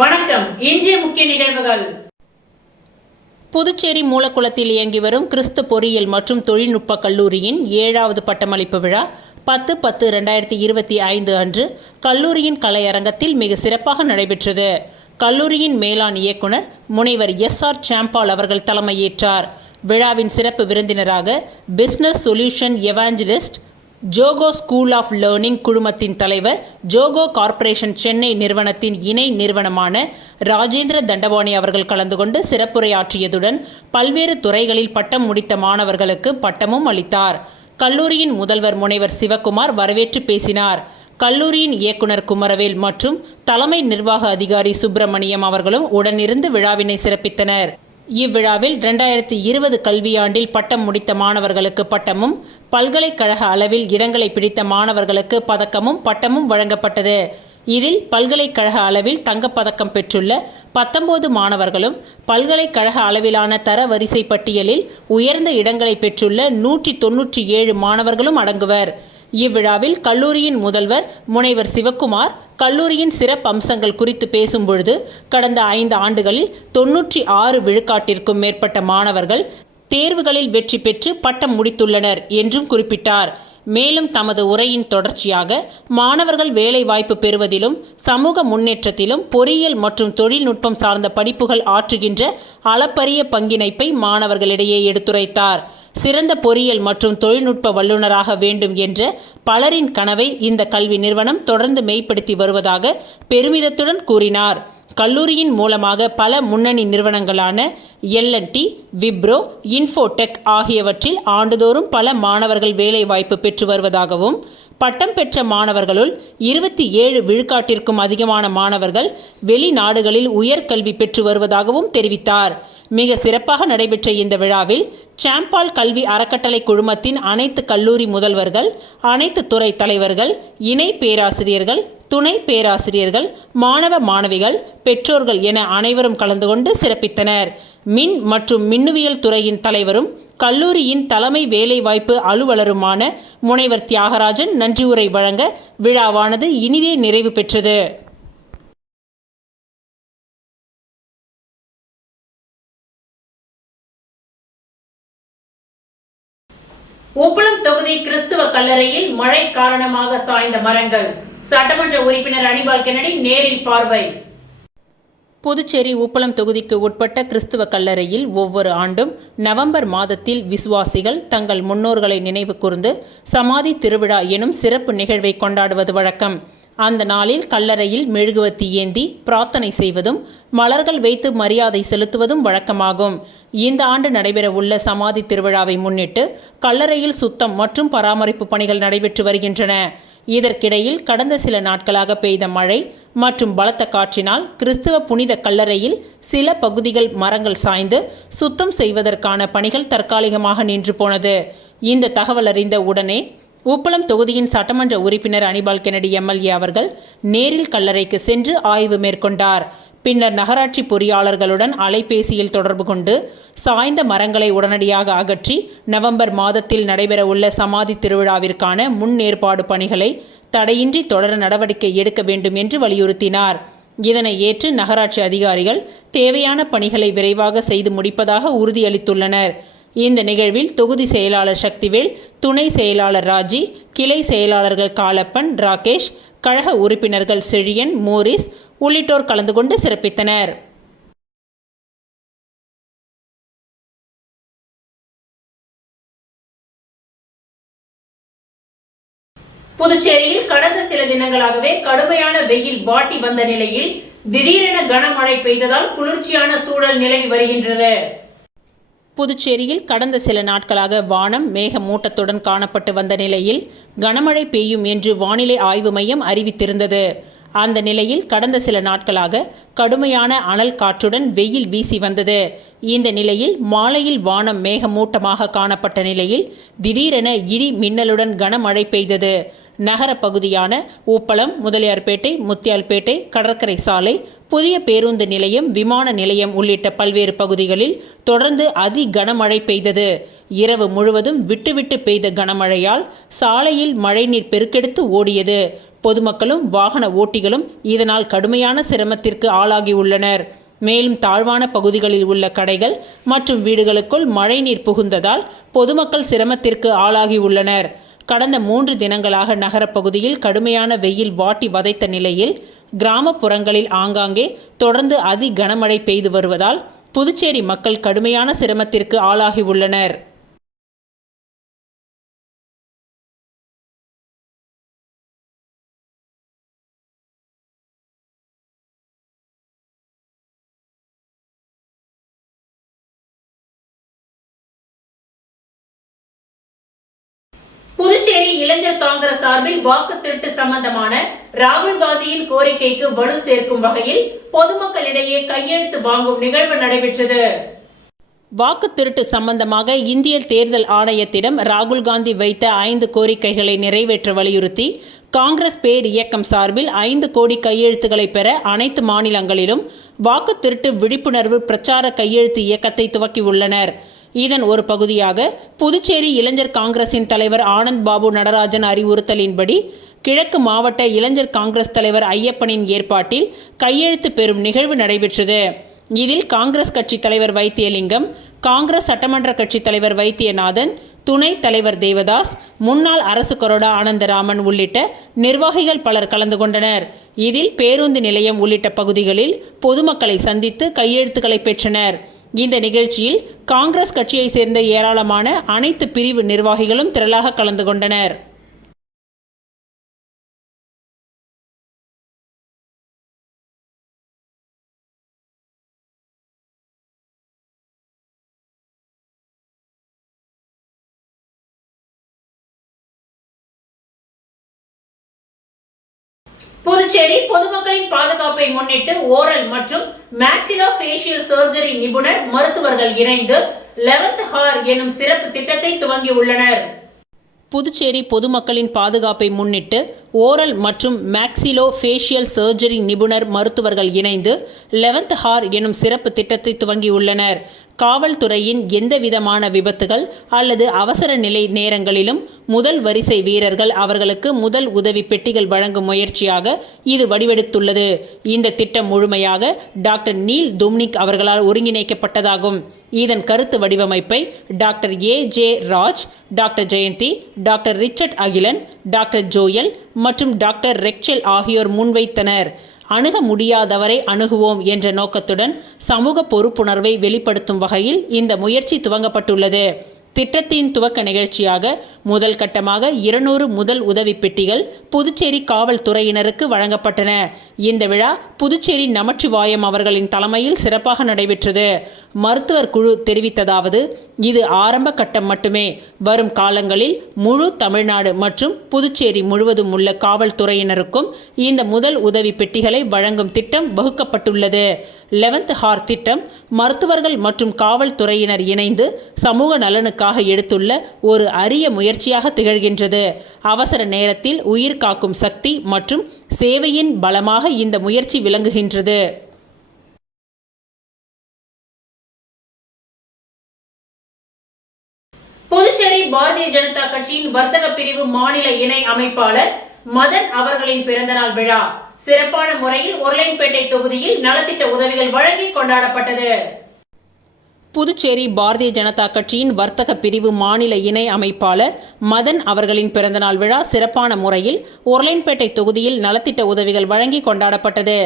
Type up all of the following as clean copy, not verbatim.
வணக்கம். இன்றைய முக்கிய நிகழ்வுகள். புதுச்சேரி மூலக்குளத்தில் இயங்கி வரும் கிறிஸ்து பொறியியல் மற்றும் தொழில்நுட்ப கல்லூரியின் 7வது பட்டமளிப்பு விழா 10/10/2025 அன்று கல்லூரியின் கலையரங்கத்தில் மிக சிறப்பாக நடைபெற்றது. கல்லூரியின் மேலாண் இயக்குனர் முனைவர் SR சாம்பால் அவர்கள் தலைமையேற்றார். விழாவின் சிறப்பு விருந்தினராக business solution evangelist Zoho school of learning குழுமத்தின் தலைவர், ஜோகோ கார்ப்பரேஷன் சென்னை நிறுவனத்தின் இணை நிறுவனமான ராஜேந்திர தண்டபாணி அவர்கள் கலந்து கொண்டு சிறப்புரையாற்றியதுடன் பல்வேறு துறைகளில் பட்டம் முடித்த மாணவர்களுக்கு பட்டமும் அளித்தார். கல்லூரியின் முதல்வர் முனைவர் சிவக்குமார் வரவேற்று பேசினார். கல்லூரியின் இயக்குனர் குமரவேல் மற்றும் தலைமை நிர்வாக அதிகாரி சுப்பிரமணியம் அவர்களும் உடனிருந்து விழாவினை சிறப்பித்தனர். இவ்விழாவில் 2020 கல்வியாண்டில் பட்டம் முடித்த மாணவர்களுக்கு பட்டமும், பல்கலைக்கழக அளவில் இடங்களை பிடித்த மாணவர்களுக்கு பதக்கமும் பட்டமும் வழங்கப்பட்டது. இதில் பல்கலைக்கழக அளவில் தங்கப்பதக்கம் பெற்றுள்ள 19 மாணவர்களும், பல்கலைக்கழக அளவிலான தர வரிசை பட்டியலில் உயர்ந்த இடங்களை பெற்றுள்ள 197 மாணவர்களும் அடங்குவர். இவ்விழாவில் கல்லூரியின் முதல்வர் முனைவர் சிவக்குமார் கல்லூரியின் சிறப்பு அம்சங்கள் குறித்து பேசும்பொழுது, கடந்த 5 ஆண்டுகளில் 96 விழுக்காட்டிற்கும் மேற்பட்ட மாணவர்கள் தேர்வுகளில் வெற்றி பெற்று பட்டம் முடித்துள்ளனர் என்றும் குறிப்பிட்டார். மேலும் தமது உரையின் தொடர்ச்சியாக மாணவர்கள் வேலை வாய்ப்பு பெறுவதிலும் சமூக முன்னேற்றத்திலும் பொறியியல் மற்றும் தொழில்நுட்பம் சார்ந்த படிப்புகள் ஆற்றுகின்ற அளப்பரிய பங்கினைப்பை மாணவர்களிடையே எடுத்துரைத்தார். சிறந்த பொறியியல் மற்றும் தொழில்நுட்ப வல்லுநராக வேண்டும் என்ற பலரின் கனவை இந்த கல்வி நிறுவனம் தொடர்ந்து மெய்ப்படுத்தி வருவதாக பெருமிதத்துடன் கூறினார். கல்லூரியின் மூலமாக பல முன்னணி நிறுவனங்களான L&T, விப்ரோ, இன்ஃபோடெக் ஆகியவற்றில் ஆண்டுதோறும் பல மாணவர்கள் வேலை வாய்ப்பு பெற்று வருவதாகவும், பட்டம் பெற்ற மாணவர்களுள் 27 விழுக்காட்டிற்கும் அதிகமான மாணவர்கள் வெளிநாடுகளில் உயர்கல்வி பெற்று வருவதாகவும் தெரிவித்தார். மிக சிறப்பாக நடைபெற்ற இந்த விழாவில் சாம்பால் கல்வி அறக்கட்டளை குழுமத்தின் அனைத்து கல்லூரி முதல்வர்கள், அனைத்து துறை தலைவர்கள், இணை பேராசிரியர்கள், துணை பேராசிரியர்கள், மாணவ மாணவிகள், பெற்றோர்கள் என அனைவரும் கலந்து கொண்டு சிறப்பித்தனர். மின் மற்றும் மின்னுவியல் துறையின் தலைவரும் கல்லூரியின் தலைமை வேலைவாய்ப்பு அலுவலருமான முனைவர் தியாகராஜன் நன்றி உரை வழங்க விழாவானது இனிதே நிறைவு பெற்றது. உப்பளம் தொகுதி கிறிஸ்துவ கல்லறையில் மழை காரணமாக சாய்ந்த மரங்கள். சட்டமன்ற உறுப்பினர் அனிபால் கென்னடி நேரில் பார்வை. புதுச்சேரி உப்பளம் தொகுதிக்கு உட்பட்ட கிறிஸ்துவ கல்லறையில் ஒவ்வொரு ஆண்டும் நவம்பர் மாதத்தில் விசுவாசிகள் தங்கள் முன்னோர்களை நினைவு கூர்ந்து சமாதி திருவிழா எனும் சிறப்பு நிகழ்வை கொண்டாடுவது வழக்கம். அந்த நாளில் கல்லறையில் மெழுகுவர்த்தி ஏந்தி பிரார்த்தனை செய்வதும் மலர்கள் வைத்து மரியாதை செலுத்துவதும் வழக்கமாகும். இந்த ஆண்டு நடைபெற உள்ள சமாதி திருவிழாவை முன்னிட்டு கல்லறையில் சுத்தம் மற்றும் பராமரிப்பு பணிகள் நடைபெற்று வருகின்றன. இதற்கிடையில் கடந்த சில நாட்களாக பெய்த மழை மற்றும் பலத்த காற்றினால் கிறிஸ்துவ புனித கல்லறையில் சில பகுதிகள் மரங்கள் சாய்ந்து சுத்தம் செய்வதற்கான பணிகள் தற்காலிகமாக நின்று போனது. இந்த தகவல் அறிந்த உடனே உப்பளம் தொகுதியின் சட்டமன்ற உறுப்பினர் அனிபால் கென்னடி MLA அவர்கள் நேரில் கல்லறைக்கு சென்று ஆய்வு மேற்கொண்டார். பின்னர் நகராட்சி பொறியாளர்களுடன் அலைபேசியில் தொடர்பு கொண்டு சாய்ந்த மரங்களை உடனடியாக அகற்றி நவம்பர் மாதத்தில் நடைபெற உள்ள சமாதி திருவிழாவிற்கான முன்னேற்பாடு பணிகளை தடையின்றி தொடர நடவடிக்கை எடுக்க வேண்டும் என்று வலியுறுத்தினார். இதனை ஏற்று நகராட்சி அதிகாரிகள் தேவையான பணிகளை விரைவாக செய்து முடிப்பதாக உறுதியளித்துள்ளனர். இந்த நிகழ்வில் தொகுதி செயலாளர் சக்திவேல், துணை செயலாளர் ராஜி, கிளை செயலாளர்கள் காலப்பன், ராகேஷ், கழக உறுப்பினர்கள் செழியன், மோரிஸ் உள்ளிட்டோர் கலந்து கொண்டு சிறப்பித்தனர். புதுச்சேரியில் கடந்த சில தினங்களாகவே கடுமையான வெயில் வாட்டி வந்த நிலையில் திடீரென கனமழை பெய்ததால் குளிர்ச்சியான சூழல் நிலவி வருகின்றது. புதுச்சேரியில் கடந்த சில நாட்களாக வானம் மேகமூட்டத்துடன் காணப்பட்டு வந்த நிலையில் கனமழை பெய்யும் என்று வானிலை ஆய்வு மையம் அறிவித்திருந்தது. அந்த நிலையில் கடந்த சில நாட்களாக கடுமையான அனல் காற்றுடன் வெயில் வீசி வந்தது. இந்த நிலையில் மாலையில் வானம் மேகமூட்டமாக காணப்பட்ட நிலையில் திடீரென இடி மின்னலுடன் கனமழை பெய்தது. நகர பகுதியான உப்பளம், முதலியார்பேட்டை, முத்தியால்பேட்டை, கடற்கரை சாலை, புதிய பேருந்து நிலையம், விமான நிலையம் உள்ளிட்ட பல்வேறு பகுதிகளில் தொடர்ந்து அதி கனமழை பெய்தது. இரவு முழுவதும் விட்டுவிட்டு பெய்த கனமழையால் சாலையில் மழைநீர் பெருக்கெடுத்து ஓடியது. பொதுமக்களும் வாகன ஓட்டிகளும் இதனால் கடுமையான சிரமத்திற்கு ஆளாகியுள்ளனர். மேலும் தாழ்வான பகுதிகளில் உள்ள கடைகள் மற்றும் வீடுகளுக்குள் மழைநீர் புகுந்ததால் பொதுமக்கள் சிரமத்திற்கு ஆளாகியுள்ளனர். கடந்த 3 தினங்களாக நகரப்பகுதியில் கடுமையான வெயில் வாட்டி வதைத்த நிலையில் கிராமப்புறங்களில் ஆங்காங்கே தொடர்ந்து அதி கனமழை பெய்து வருவதால் புதுச்சேரி மக்கள் கடுமையான சிரமத்திற்கு ஆளாகியுள்ளனர். புதுச்சேரி இளைஞர் காங்கிரஸ் சார்பில் வாக்கு திருட்டு சம்பந்தமான ராகுல் காந்தியின் கோரிக்கைக்கு வலு சேர்க்கும் வகையில் பொதுமக்களிடையே கையெழுத்து வாங்கும் நிகழ்வு நடைபெற்றது. வாக்கு திருட்டு சம்பந்தமாக இந்திய தேர்தல் ஆணையத்திடம் ராகுல் காந்தி வைத்த 5 கோரிக்கைகளை நிறைவேற்ற வலியுறுத்தி காங்கிரஸ் பேர் இயக்கம் சார்பில் 5 கோடி கையெழுத்துக்களை பெற அனைத்து மாநிலங்களிலும் வாக்கு திருட்டு விழிப்புணர்வு பிரச்சார கையெழுத்து இயக்கத்தை துவக்கியுள்ளனர். இதன் ஒரு பகுதியாக புதுச்சேரி இளைஞர் காங்கிரசின் தலைவர் ஆனந்த் பாபு நடராஜன் அறிவுறுத்தலின்படி கிழக்கு மாவட்ட இளைஞர் காங்கிரஸ் தலைவர் ஐயப்பனின் ஏற்பாட்டில் கையெழுத்து பெறும் நிகழ்வு நடைபெற்றது. இதில் காங்கிரஸ் கட்சி தலைவர் வைத்தியலிங்கம், காங்கிரஸ் சட்டமன்ற கட்சி தலைவர் வைத்தியநாதன், துணைத் தலைவர் தேவதாஸ், முன்னாள் அரசு கொறடா ஆனந்தராமன் உள்ளிட்ட நிர்வாகிகள் பலர் கலந்து கொண்டனர். இதில் பேருந்து நிலையம் உள்ளிட்ட பகுதிகளில் பொதுமக்களை சந்தித்து கையெழுத்துக்களை பெற்றனர். இந்த நிகழ்ச்சியில் காங்கிரஸ் கட்சியை சேர்ந்த ஏராளமான அனைத்து பிரிவு நிர்வாகிகளும் திரளாக கலந்து கொண்டனர். புதுச்சேரி பொதுமக்களின் பாதுகாப்பை முன்னிட்டு ஓரல் மற்றும் மேக்ஸிலோஃபேஷியல் சர்ஜரி நிபுணர் மருத்துவர்கள் இணைந்து 11th ஹார் எனும் சிறப்பு திட்டத்தை துவங்கியுள்ளனர். புதுச்சேரி பொதுமக்களின் பாதுகாப்பை முன்னிட்டு ஓரல் மற்றும் மேக்ஸிலோ ஃபேஷியல் சர்ஜரி நிபுணர் மருத்துவர்கள் இணைந்து 11th ஹார் எனும் சிறப்பு திட்டத்தை துவங்கியுள்ளனர். காவல்துறையின் எந்தவிதமான விபத்துகள் அல்லது அவசர நிலை நேரங்களிலும் முதல் வரிசை வீரர்கள் அவர்களுக்கு முதல் உதவி பெட்டிகள் வழங்கும் முயற்சியாக இது வடிவெடுத்துள்ளது. இந்த திட்டம் முழுமையாக டாக்டர் நீல் தும்னிக் அவர்களால் ஒருங்கிணைக்கப்பட்டதாகும். இதன் கருத்து வடிவமைப்பை doctor A J. Raj, doctor Jayanthi, doctor Richard Akilan, doctor Joel மற்றும் டாக்டர் ரெக்செல் ஆகியோர் முன்வைத்தனர். அணுக முடியாதவரை அணுகுவோம் என்ற நோக்கத்துடன் சமூக பொறுப்புணர்வை வெளிப்படுத்தும் வகையில் இந்த முயற்சி துவங்கப்பட்டுள்ளது. திட்டத்தின் துவக்க நிகழ்ச்சியாக முதல் கட்டமாக 200 முதல் உதவி பெட்டிகள் புதுச்சேரி காவல்துறையினருக்கு வழங்கப்பட்டன. இந்த விழா புதுச்சேரி நமச்சிவாயம் அவர்களின் தலைமையில் சிறப்பாக நடைபெற்றது. மருத்துவர் குழு தெரிவித்ததாவது, இது ஆரம்ப கட்டம் மட்டுமே. வரும் காலங்களில் முழு தமிழ்நாடு மற்றும் புதுச்சேரி முழுவதும் உள்ள காவல்துறையினருக்கும் இந்த முதல் உதவி பெட்டிகளை வழங்கும் திட்டம் வகுக்கப்பட்டுள்ளது. 11th ஹார் திட்டம் மருத்துவர்கள் மற்றும் காவல்துறையினர் இணைந்து சமூக நலனுக்காக எடுத்துள்ள ஒரு அரிய முயற்சியாக திகழ்கின்றது. அவசர நேரத்தில் உயிர் காக்கும் சக்தி மற்றும் சேவையின் பலமாக இந்த முயற்சி விளங்குகின்றது. புதுச்சேரி பாரதிய ஜனதா கட்சியின் வர்த்தக பிரிவு மாநில இணை அமைப்பாளர் மதன் அவர்களின் பிறந்தநாள் விழா சிறப்பான முறையில் உருளையன்பேட்டை தொகுதியில் நலத்திட்ட உதவிகள் வழங்கி கொண்டாடப்பட்டது. புதுச்சேரி பாரதிய ஜனதா கட்சியின் வர்த்தக பிரிவு மாநில இணை அமைப்பாளர் மதன் அவர்களின் பிறந்தநாள் விழா சிறப்பான முறையில் உருளையன்பேட்டை தொகுதியில் நலத்திட்ட உதவிகள் வழங்கி கொண்டாடப்பட்டது.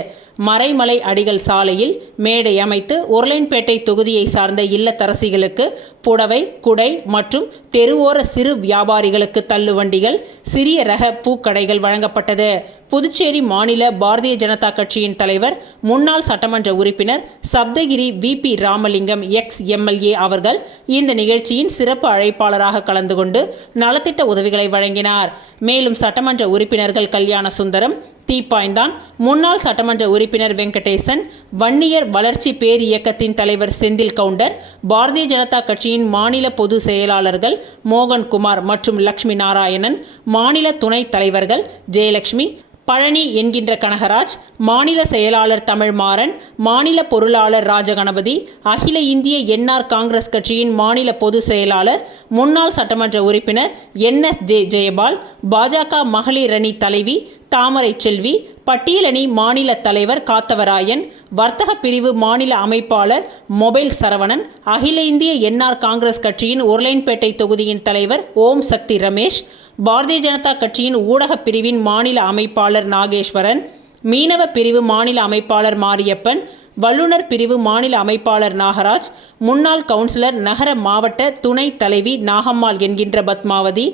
மறைமலை அடிகள் சாலையில் மேடை அமைத்து உருளையன்பேட்டை தொகுதியை சார்ந்த இல்லத்தரசிகளுக்கு புடவை, குடை மற்றும் தெருவோர சிறு வியாபாரிகளுக்கு தள்ளுவண்டிகள், சிறிய ரக பூக்கடைகள் வழங்கப்பட்டது. புதுச்சேரி மாநில பாரதிய ஜனதா கட்சியின் தலைவர் முன்னாள் சட்டமன்ற உறுப்பினர் சப்தகிரி வி.பி. ராமலிங்கம் எக்ஸ்.எம்.எல்.ஏ. அவர்கள் இந்த நிகழ்ச்சியின் சிறப்பு அழைப்பாளராக கலந்து கொண்டு நலத்திட்ட உதவிகளை வழங்கினார். மேலும் சட்டமன்ற உறுப்பினர்கள் கல்யாண சுந்தரம், தீப்பாய்ந்தான், முன்னாள் சட்டமன்ற உறுப்பினர் வெங்கடேசன், வன்னியர் வளர்ச்சி பேர் இயக்கத்தின் தலைவர் செந்தில் கவுண்டர், பாரதிய ஜனதா கட்சியின் மாநில பொது செயலாளர்கள் மோகன்குமார் மற்றும் லட்சுமி நாராயணன், மாநில துணைத் தலைவர்கள் ஜெயலட்சுமி, பழனி என்கின்ற கனகராஜ், மாநில செயலாளர் தமிழ்மாறன், மாநில பொருளாளர் ராஜகணபதி, அகில இந்திய என்ஆர் காங்கிரஸ் கட்சியின் மாநில பொதுச் செயலாளர், முன்னாள் சட்டமன்ற உறுப்பினர் NSJ ஜெயபால், பாஜக மகளிர் அணி தலைவி தாமரை செல்வி, பட்டியலணி மாநில தலைவர் காத்தவராயன், வர்த்தக பிரிவு மாநில அமைப்பாளர் மொபைல் சரவணன், அகில இந்திய என்ஆர் காங்கிரஸ் கட்சியின் உருளையன்பேட்டை தொகுதியின் தலைவர் ஓம் சக்தி ரமேஷ், பாரதிய ஜனதா கட்சியின் ஊடகப் பிரிவின் மாநில அமைப்பாளர் நாகேஸ்வரன், மீனவ பிரிவு மாநில அமைப்பாளர் மாரியப்பன், வல்லுநர் பிரிவு மாநில அமைப்பாளர் நாகராஜ், முன்னாள் கவுன்சிலர் நகர மாவட்ட துணை தலைவி நாகம்மாள் என்கின்ற பத்மாவதி,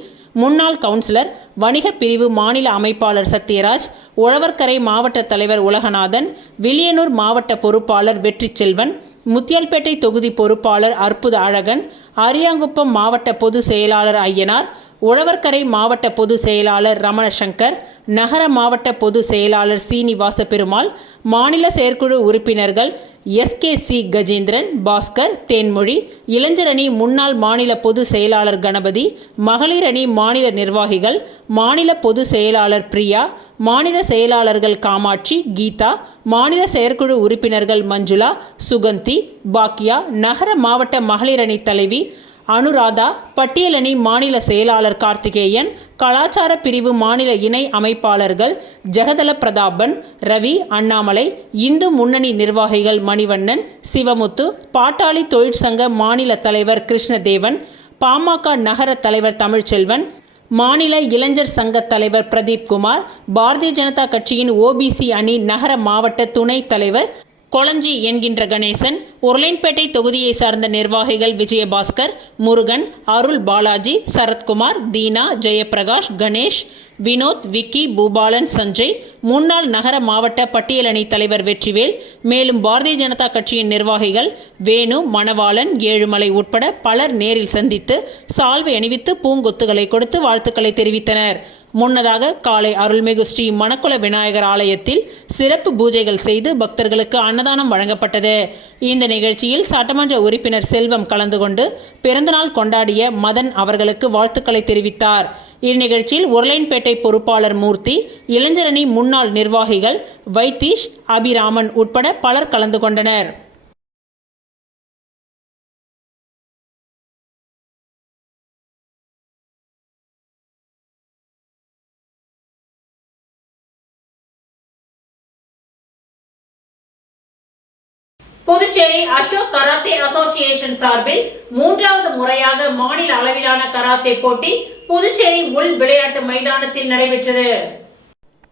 முன்னாள் கவுன்சிலர் வணிகப் பிரிவு மாநில அமைப்பாளர் சத்யராஜ், உழவர்கரை மாவட்ட தலைவர் உலகநாதன், வில்லியனூர் மாவட்ட பொறுப்பாளர் வெற்றி செல்வன், முத்தியால்பேட்டை தொகுதி பொறுப்பாளர் அற்புத அழகன், அரியாங்குப்பம் மாவட்ட பொதுச் செயலாளர் ஐயனார், உழவர்கரை மாவட்ட பொதுச் செயலாளர் ரமணசங்கர், நகர மாவட்ட பொதுச் செயலாளர் சீனிவாச பெருமாள், மாநில செயற்குழு உறுப்பினர்கள் SKC கஜேந்திரன், பாஸ்கர், தேன்மொழி, இளைஞர் அணி முன்னாள் மாநில பொதுச் செயலாளர் கணபதி, மகளிர் அணி மாநில நிர்வாகிகள், மாநில பொதுச் செயலாளர் பிரியா, மாநில செயலாளர்கள் காமாட்சி, கீதா, மாநில செயற்குழு உறுப்பினர்கள் மஞ்சுளா, சுகந்தி, பாக்கியா, நகர மாவட்ட மகளிர் அணி தலைவி அனுராதா, பட்டியலணி மாநில செயலாளர் கார்த்திகேயன், கலாச்சார பிரிவு மாநில இணை அமைப்பாளர்கள் ஜெகதல பிரதாபன், ரவி, அண்ணாமலை, இந்து முன்னணி நிர்வாகிகள் மணிவண்ணன், சிவமுத்து, பாட்டாளி தொழிற்சங்க மாநில தலைவர் கிருஷ்ணதேவன், பாமக நகர தலைவர் தமிழ்ச்செல்வன், மாநில இளைஞர் சங்க தலைவர் பிரதீப் குமார், பாரதிய ஜனதா கட்சியின் OBC அணி நகர மாவட்ட துணை தலைவர் கொளஞ்சி என்கின்ற கணேசன், உருளையன்பேட்டை தொகுதியை சார்ந்த நிர்வாகிகள் விஜயபாஸ்கர், முருகன், அருள் பாலாஜி, சரத்குமார், தீனா, ஜெயபிரகாஷ், கணேஷ், வினோத், விக்கி, பூபாலன், சஞ்சய், முன்னாள் நகர மாவட்ட பட்டியலணி தலைவர் வெற்றிவேல், மேலும் பாரதிய ஜனதா கட்சியின் நிர்வாகிகள் வேணு, மணவாளன், ஏழுமலை உட்பட பலர் நேரில் சந்தித்து சால்வை அணிவித்து பூங்கொத்துகளை கொடுத்து வாழ்த்துக்களை தெரிவித்தனர். முன்னதாக காலை அருள்மிகு ஸ்ரீ மணக்குள விநாயகர் ஆலயத்தில் சிறப்பு பூஜைகள் செய்து பக்தர்களுக்கு அன்னதானம் வழங்கப்பட்டது. இந்த நிகழ்ச்சியில் சட்டமன்ற உறுப்பினர் செல்வம் கலந்து கொண்டு பிறந்தநாள் கொண்டாடிய மதன் அவர்களுக்கு வாழ்த்துக்களை தெரிவித்தார். இந்நிகழ்ச்சியில் உருளையன்பேட்டை பொறுப்பாளர் மூர்த்தி, இளைஞரணி முன்னாள் நிர்வாகிகள் வைத்தீஷ், அபிராமன் உட்பட பலர் கலந்து கொண்டனர். புதுச்சேரி அசோக் கராத்தே அசோசியேஷன் சார்பில் 3வது முறையாக மாநில அளவிலான கராத்தே போட்டி புதுச்சேரி உள் விளையாட்டு மைதானத்தில் நடைபெற்றது.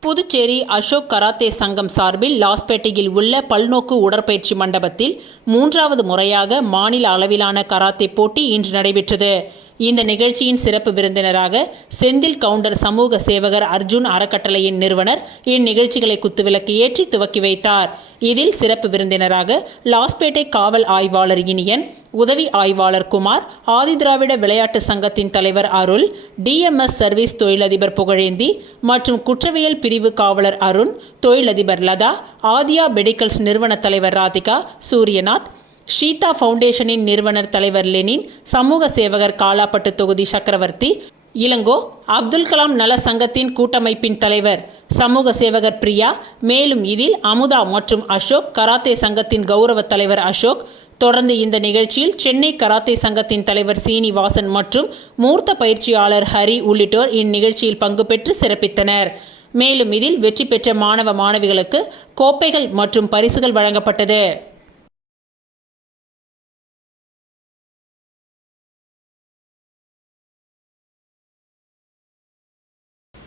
புதுச்சேரி அசோக் கராத்தே சங்கம் சார்பில் லாஸ்பேட்டையில் உள்ள பல்நோக்கு உடற்பயிற்சி மண்டபத்தில் 3வது முறையாக மாநில அளவிலான கராத்தே போட்டி இன்று நடைபெற்றது. இந்த நிகழ்ச்சியின் சிறப்பு விருந்தினராக செந்தில் கவுண்டர் சமூக சேவகர் அர்ஜுன் அறக்கட்டளையின் நிறுவனர் இந்நிகழ்ச்சிகளை குத்துவிளக்கு ஏற்றி துவக்கி வைத்தார். இதில் சிறப்பு விருந்தினராக லாஸ்பேட்டை காவல் ஆய்வாளர் இனியன், உதவி ஆய்வாளர் குமார், ஆதிதிராவிட விளையாட்டு சங்கத்தின் தலைவர் அருள், DMS சர்வீஸ் தொழிலதிபர் புகழேந்தி மற்றும் குற்றவியல் பிரிவு காவலர் அருண், தொழிலதிபர் லதா, ஆதியா மெடிக்கல்ஸ் நிறுவன தலைவர் ராதிகா, சூரியநாத், ஷீதா ஃபவுண்டேஷனின் நிறுவனர் தலைவர் லெனின், சமூக சேவகர் காலாப்பட்டு தொகுதி சக்கரவர்த்தி, இளங்கோ, அப்துல் கலாம் நல சங்கத்தின் கூட்டமைப்பின் தலைவர் சமூக சேவகர் பிரியா, மேலும் இதில் அமுதா மற்றும் அசோக் கராத்தே சங்கத்தின் கௌரவ தலைவர் அசோக். தொடர்ந்து இந்த நிகழ்ச்சியில் சென்னை கராத்தே சங்கத்தின் தலைவர் சீனிவாசன் மற்றும் மூர்த்த பயிற்சியாளர் ஹரி உள்ளிட்டோர் இந்நிகழ்ச்சியில் பங்கு பெற்று சிறப்பித்தனர். மேலும் இதில் வெற்றி பெற்ற மாணவ மாணவிகளுக்கு கோப்பைகள் மற்றும் பரிசுகள் வழங்கப்பட்டது.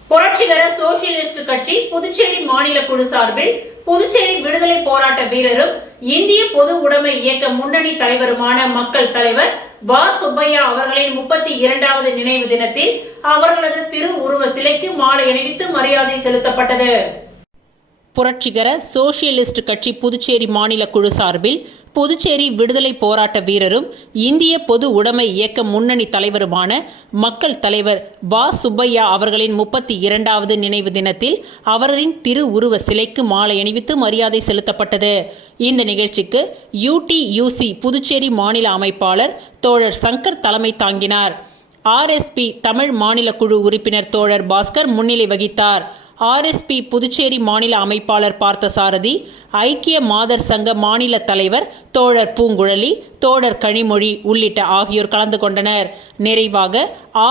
புரட்சிகர சோசியலிஸ்ட் கட்சி புதுச்சேரி மாநில குழு சார்பில் புதுச்சேரி விடுதலை போராட்ட வீரரும் இந்திய பொது உடைமை இயக்க முன்னணி தலைவருமான மக்கள் தலைவர் வ. சுப்பையா அவர்களின் 32வது நினைவு தினத்தில் அவர்களது திரு உருவ சிலைக்கு மாலை அணிவித்து மரியாதை செலுத்தப்பட்டது. புரட்சிகர சோசியலிஸ்ட் கட்சி புதுச்சேரி மாநில குழு சார்பில் புதுச்சேரி விடுதலை போராட்ட வீரரும் இந்திய பொது உடைமை இயக்க முன்னணி தலைவருமான மக்கள் தலைவர் வ. சுப்பையா அவர்களின் 32வது நினைவு தினத்தில் அவரின் திரு உருவ சிலைக்கு மாலை அணிவித்து மரியாதை செலுத்தப்பட்டது. இந்த நிகழ்ச்சிக்கு UTUC புதுச்சேரி மாநில அமைப்பாளர் தோழர் சங்கர் தலைமை தாங்கினார். RSP தமிழ் மாநில குழு உறுப்பினர் தோழர் பாஸ்கர் முன்னிலை வகித்தார். ஆர்எஸ்பி புதுச்சேரி மாநில அமைப்பாளர் பார்த்தசாரதி, ஐக்கிய மாதர் சங்க மாநில தலைவர் தோழர் பூங்குழலி, தோழர் கனிமொழி உள்ளிட்ட ஆகியோர் கலந்து கொண்டனர். நிறைவாக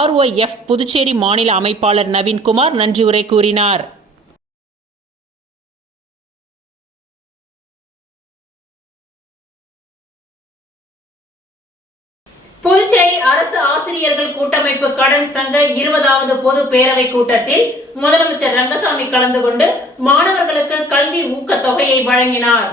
ROF புதுச்சேரி மாநில அமைப்பாளர் நவீன்குமார் நன்றியுரை கூறினார். புதுச்சேரி அரசு ஆசிரியர்கள் கூட்டமைப்பு கடன் சங்க 20வது பொது பேரவை கூட்டத்தில் முதலமைச்சர் ரங்கசாமி கலந்து கொண்டு மாணவர்களுக்கு கல்வி ஊக்கத்தொகையை வழங்கினார்.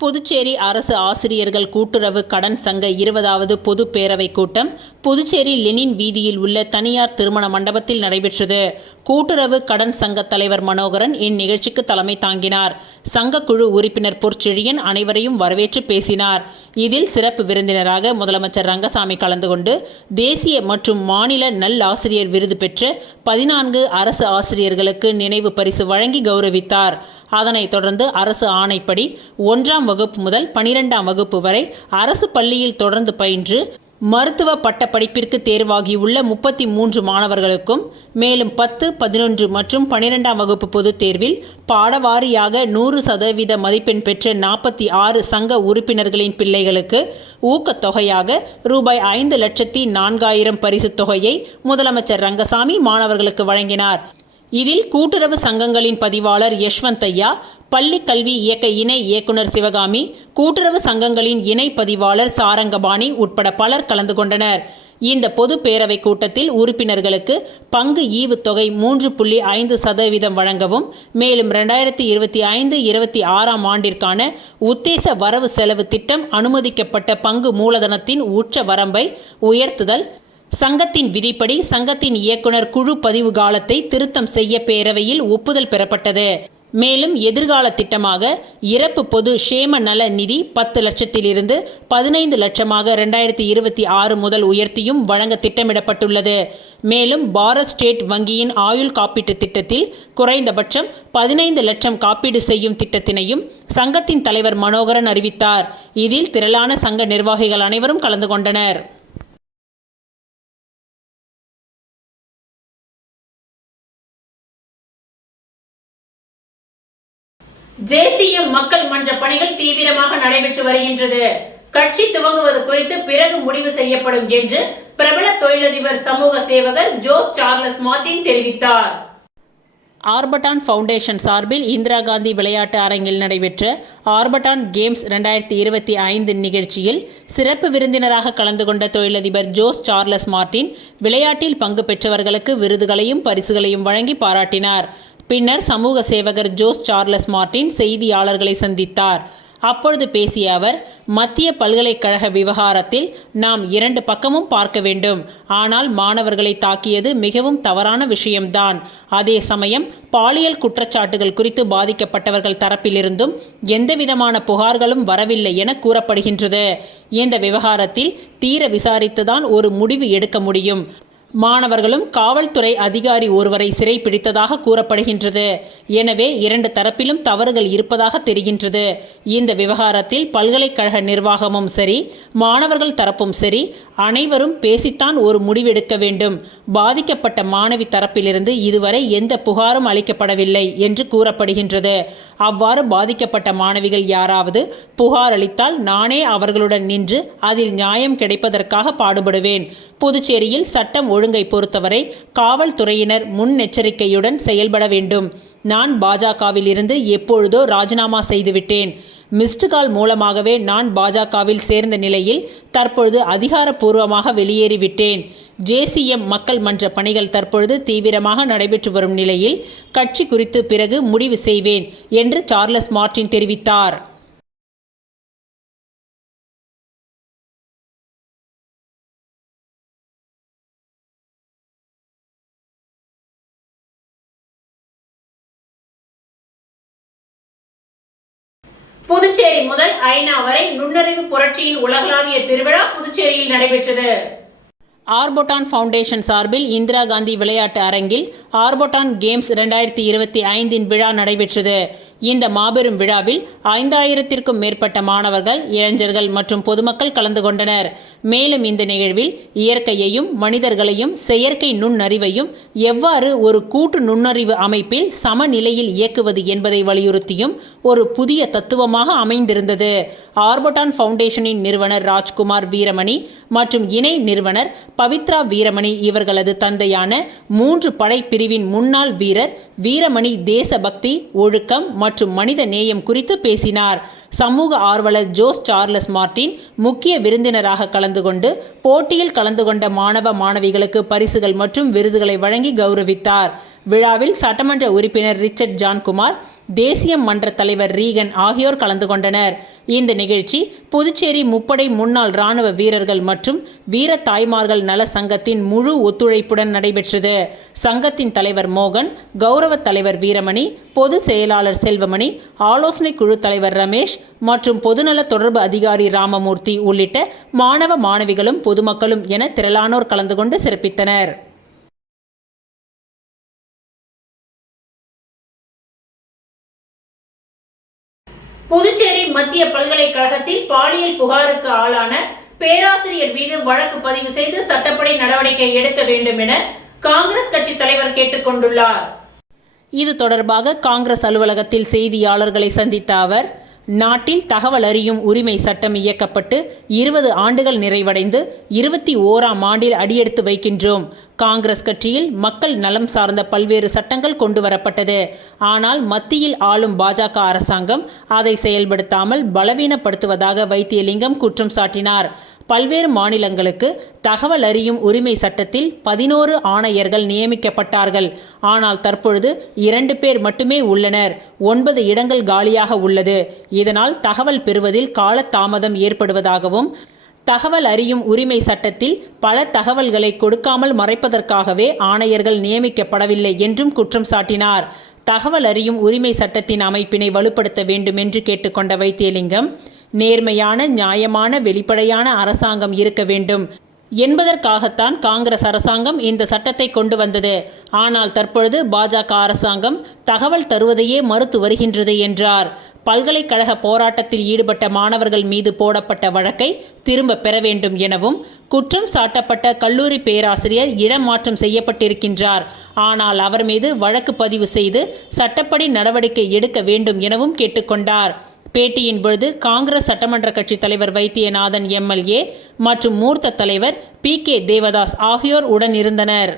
புதுச்சேரி அரசு ஆசிரியர்கள் கூட்டுறவு கடன் சங்க 20வது பொது பேரவை கூட்டம் புதுச்சேரி லெனின் வீதியில் உள்ள தனியார் திருமண மண்டபத்தில் நடைபெற்றது. கூட்டுறவு கடன் சங்க தலைவர் மனோகரன் இந்நிகழ்ச்சிக்கு தலைமை தாங்கினார். சங்க குழு உறுப்பினர் பொற்செழியன் அனைவரையும் வரவேற்று பேசினார். இதில் சிறப்பு விருந்தினராக முதலமைச்சர் ரங்கசாமி கலந்து கொண்டு தேசிய மற்றும் மாநில நல்லாசிரியர் விருது பெற்ற 14 அரசு ஆசிரியர்களுக்கு நினைவு பரிசு வழங்கி கௌரவித்தார். அதனைத் தொடர்ந்து அரசு ஆணைப்படி 1ஆம் வகுப்பு முதல் 12ஆம் வகுப்பு வரை அரசு பள்ளியில் தொடர்ந்து பயின்று மருத்துவ பட்டப்படிப்பிற்கு தேர்வாகியுள்ள 33 மாணவர்களுக்கும், மேலும் 10, 11 மற்றும் 12ஆம் வகுப்பு பொதுத் தேர்வில் பாடவாரியாக 100% மதிப்பெண் பெற்ற 46 சங்க உறுப்பினர்களின் பிள்ளைகளுக்கு ஊக்கத்தொகையாக ரூபாய் 5,04,000 பரிசுத் தொகையை முதலமைச்சர் ரங்கசாமி மாணவர்களுக்கு வழங்கினார். இதில் கூட்டுறவு சங்கங்களின் பதிவாளர் யஷ்வந்தையா, பள்ளி கல்வி இயக்க இணை இயக்குனர் சிவகாமி, கூட்டுறவு சங்கங்களின் இணை பதிவாளர் சாரங்கபாணி உட்பட பலர் கலந்து கொண்டனர். இந்த பொது பேரவை கூட்டத்தில் உறுப்பினர்களுக்கு பங்கு ஈவுத்தொகை 3.5% வழங்கவும், மேலும் 2025-26ஆம் ஆண்டிற்கான உத்தேச வரவு செலவு திட்டம் அனுமதிக்கப்பட்ட பங்கு மூலதனத்தின் உச்ச வரம்பை உயர்த்துதல், சங்கத்தின் விதிப்படி சங்கத்தின் இயக்குனர் குழு பதிவு காலத்தை திருத்தம் செய்ய பேரவையில் ஒப்புதல் பெறப்பட்டது. மேலும் எதிர்கால திட்டமாக இறப்பு பொது ஷேம நல நிதி 10 லட்சத்திலிருந்து 15 லட்சமாக 2026 முதல் உயர்த்தியும் வழங்க திட்டமிடப்பட்டுள்ளது. மேலும் பாரத் ஸ்டேட் வங்கியின் ஆயுள் காப்பீட்டு திட்டத்தில் குறைந்தபட்சம் 15 லட்சம் காப்பீடு செய்யும் திட்டத்தினையும் சங்கத்தின் தலைவர் மனோகரன் அறிவித்தார். இதில் திரளான சங்க நிர்வாகிகள் அனைவரும் கலந்து கொண்டனர். JCM மக்கள் மன்ற பணிகள் தீவிரமாக நடைபெற்று வருகின்றது. கட்சி துவங்குவது குறித்து பிறகு முடிவு செய்யப்படும் என்று பிரபல தொழிலதிபர் சமூக சேவகர் ஜோஸ் சார்லஸ் மார்டின் தெரிவித்தார். ஆர்பட்டான் ஃபவுண்டேஷன் சார்பில் இந்திரா காந்தி விளையாட்டு அரங்கில் நடைபெற்ற ஆர்பட்டான் கேம்ஸ் 2025 நிகழ்ச்சியில் சிறப்பு விருந்தினராக கலந்து கொண்ட தொழிலதிபர் ஜோஸ் சார்லஸ் மார்டின் விளையாட்டில் பங்கு பெற்றவர்களுக்கு விருதுகளையும் பரிசுகளையும் வழங்கி பாராட்டினார். பின்னர் சமூக சேவகர் ஜோஸ் சார்லஸ் மார்டின் செய்தியாளர்களை சந்தித்தார். அப்பொழுது பேசிய அவர், மத்திய பல்கலைக்கழக விவகாரத்தில் நாம் 2 பக்கமும் பார்க்க வேண்டும். ஆனால் மாணவர்களை தாக்கியது மிகவும் தவறான விஷயம்தான். அதே சமயம் பாலியல் குற்றச்சாட்டுகள் குறித்து பாதிக்கப்பட்டவர்கள் தரப்பிலிருந்தும் எந்தவிதமான புகார்களும் வரவில்லை என கூறப்படுகின்றது. இந்த விவகாரத்தில் தீர விசாரித்துதான் ஒரு முடிவு எடுக்க முடியும். மாணவர்களும் காவல்துறை அதிகாரி ஒருவரை சிறை பிடித்ததாக கூறப்படுகின்றது. எனவே 2 தரப்பிலும் தவறுகள் இருப்பதாக தெரிகின்றது. இந்த விவகாரத்தில் பல்கலைக்கழக நிர்வாகமும் சரி, மாணவர்கள் தரப்பும் சரி, அனைவரும் பேசித்தான் ஒரு முடிவெடுக்க வேண்டும். பாதிக்கப்பட்ட மாணவி தரப்பிலிருந்து இதுவரை எந்த புகாரும் அளிக்கப்படவில்லை என்று கூறப்படுகின்றது. அவ்வாறு பாதிக்கப்பட்ட மாணவிகள் யாராவது புகார் அளித்தால் நானே அவர்களுடன் நின்று அதில் நியாயம் கிடைப்பதற்காக பாடுபடுவேன். புதுச்சேரியில் சட்டம் ஒழுங்கை பொறுத்தவரை காவல்துறையினர் முன்னெச்சரிக்கையுடன் செயல்பட வேண்டும். நான் பாஜகவில் இருந்து எப்பொழுதோ ராஜினாமா செய்துவிட்டேன். மிஸ்டு கால் மூலமாகவே நான் பாஜகவில் சேர்ந்த நிலையில் தற்பொழுது அதிகாரப்பூர்வமாக வெளியேறிவிட்டேன். JCM மக்கள் மன்ற பணிகள் தற்பொழுது தீவிரமாக நடைபெற்று வரும் நிலையில் கட்சி குறித்து பிறகு முடிவு செய்வேன் என்று சார்லஸ் மார்டின் தெரிவித்தார். புதுச்சேரி முதல் ஐநா வரை நுண்ணறிவு புரட்சியின் உலகளாவிய திருவிழா புதுச்சேரியில் நடைபெற்றது. ஆர்பட்டான் ஃபவுண்டேஷன் சார்பில் இந்திரா காந்தி விளையாட்டு அரங்கில் ஆர்பட்டான் கேம்ஸ் 2025 விழா நடைபெற்றது. இந்த மாபெரும் விழாவில் 5000த்திற்கும் மேற்பட்ட மாணவர்கள், இளைஞர்கள் மற்றும் பொதுமக்கள் கலந்து கொண்டனர். மேலும் இந்த நிகழ்வில் இயற்கையையும் மனிதர்களையும் செயற்கை நுண்ணறிவையும் எவ்வாறு ஒரு கூட்டு நுண்ணறிவு அமைப்பில் சமநிலையில் இயக்குவது என்பதை வலியுறுத்தியும் ஒரு புதிய தத்துவமாக அமைந்திருந்தது. ஆர்பட்டான் ஃபவுண்டேஷனின் நிறுவனர் ராஜ்குமார் வீரமணி மற்றும் இணை நிறுவனர் பவித்ரா வீரமணி இவர்களது தந்தையான 3 படைப்பிரிவின் முன்னாள் வீரர் வீரமணி தேசபக்தி, ஒழுக்கம் மற்றும் மனித நேயம் குறித்து பேசினார். சமூக ஆர்வலர் ஜோஸ் சார்லஸ் மார்டின் முக்கிய விருந்தினராக கலந்து கொண்டு போட்டியில் கலந்து கொண்ட மாணவ மாணவிகளுக்கு பரிசுகள் மற்றும் விருதுகளை வழங்கி கௌரவித்தார். விழாவில் சட்டமன்ற உறுப்பினர் ரிச்சர்ட் ஜான்குமார், தேசிய மன்ற தலைவர் ரீகன் ஆகியோர் கலந்து கொண்டனர். இந்த நிகழ்ச்சி புதுச்சேரி முப்படை முன்னாள் இராணுவ வீரர்கள் மற்றும் வீர தாய்மார்கள் நல சங்கத்தின் முழு ஒத்துழைப்புடன் நடைபெற்றது. சங்கத்தின் தலைவர் மோகன், கௌரவ தலைவர் வீரமணி, பொது செயலாளர் செல்வமணி, ஆலோசனை குழு தலைவர் ரமேஷ் மற்றும் பொதுநல தொடர்பு அதிகாரி ராமமூர்த்தி உள்ளிட்ட மாணவ மாணவிகளும் பொதுமக்களும் என திரளானோர் கலந்து கொண்டு சிறப்பித்தனர். புதுச்சேரி மத்திய பல்கலைக்கழகத்தில் பாலியல் புகாருக்கு ஆளான பேராசிரியர் மீது வழக்கு பதிவு செய்து சட்டப்படி நடவடிக்கை எடுக்க வேண்டும் என காங்கிரஸ் கட்சி தலைவர் கேட்டுக் கொண்டுள்ளார். இது தொடர்பாக காங்கிரஸ் அலுவலகத்தில் செய்தியாளர்களை சந்தித்த அவர், நாட்டில் தகவல் அறியும் உரிமை சட்டம் இயக்கப்பட்டு 20 ஆண்டுகள் நிறைவடைந்து 21ஆம் ஆண்டில் அடியெடுத்து வைக்கின்றோம். காங்கிரஸ் கட்சியில் மக்கள் நலம் சார்ந்த பல்வேறு சட்டங்கள் கொண்டு வரப்பட்டது. ஆனால் மத்தியில் ஆளும் பாஜக அரசாங்கம் அதை செயல்படுத்தாமல் பலவீனப்படுத்துவதாக வைத்தியலிங்கம் குற்றம் சாட்டினார். பல்வேறு மாநிலங்களுக்கு தகவல் அறியும் உரிமை சட்டத்தில் 11 ஆணையர்கள் நியமிக்கப்பட்டார்கள். ஆனால் தற்பொழுது 2 பேர் மட்டுமே உள்ளனர். 9 இடங்கள் காலியாக உள்ளது. இதனால் தகவல் பெறுவதில் காலதாமதம் ஏற்படுவதாகவும், தகவல் அறியும் உரிமை சட்டத்தில் பல தகவல்களை கொடுக்காமல் மறைப்பதற்காகவே ஆணையர்கள் நியமிக்கப்படவில்லை என்றும் குற்றம் சாட்டினார். தகவல் அறியும் உரிமை சட்டத்தின் அமைப்பினை வலுப்படுத்த வேண்டும் என்று கேட்டுக்கொண்ட வைத்தியலிங்கம், நேர்மையான, நியாயமான, வெளிப்படையான அரசாங்கம் இருக்க வேண்டும் என்பதற்காகத்தான் காங்கிரஸ் அரசாங்கம் இந்த சட்டத்தை கொண்டு வந்தது. ஆனால் தற்பொழுது பாஜக அரசாங்கம் தகவல் தருவதையே மறுத்து வருகின்றது என்றார். பல்கலைக்கழக போராட்டத்தில் ஈடுபட்ட மாணவர்கள் மீது போடப்பட்ட வழக்கை திரும்ப பெற வேண்டும் எனவும், குற்றம் சாட்டப்பட்ட கல்லூரி பேராசிரியர் இடமாற்றம் செய்யப்பட்டிருக்கின்றார். ஆனால் அவர் மீது வழக்கு பதிவு செய்து சட்டப்படி நடவடிக்கை எடுக்க வேண்டும் எனவும் கேட்டுக்கொண்டார். பேட்டியின் பொழுது காங்கிரஸ் சட்டமன்ற கட்சி தலைவர் வைத்தியநாதன் எம்எல்ஏ மற்றும் மூர்த்த தலைவர் PK தேவதாஸ் ஆகியோர் உடன் இருந்தனர்.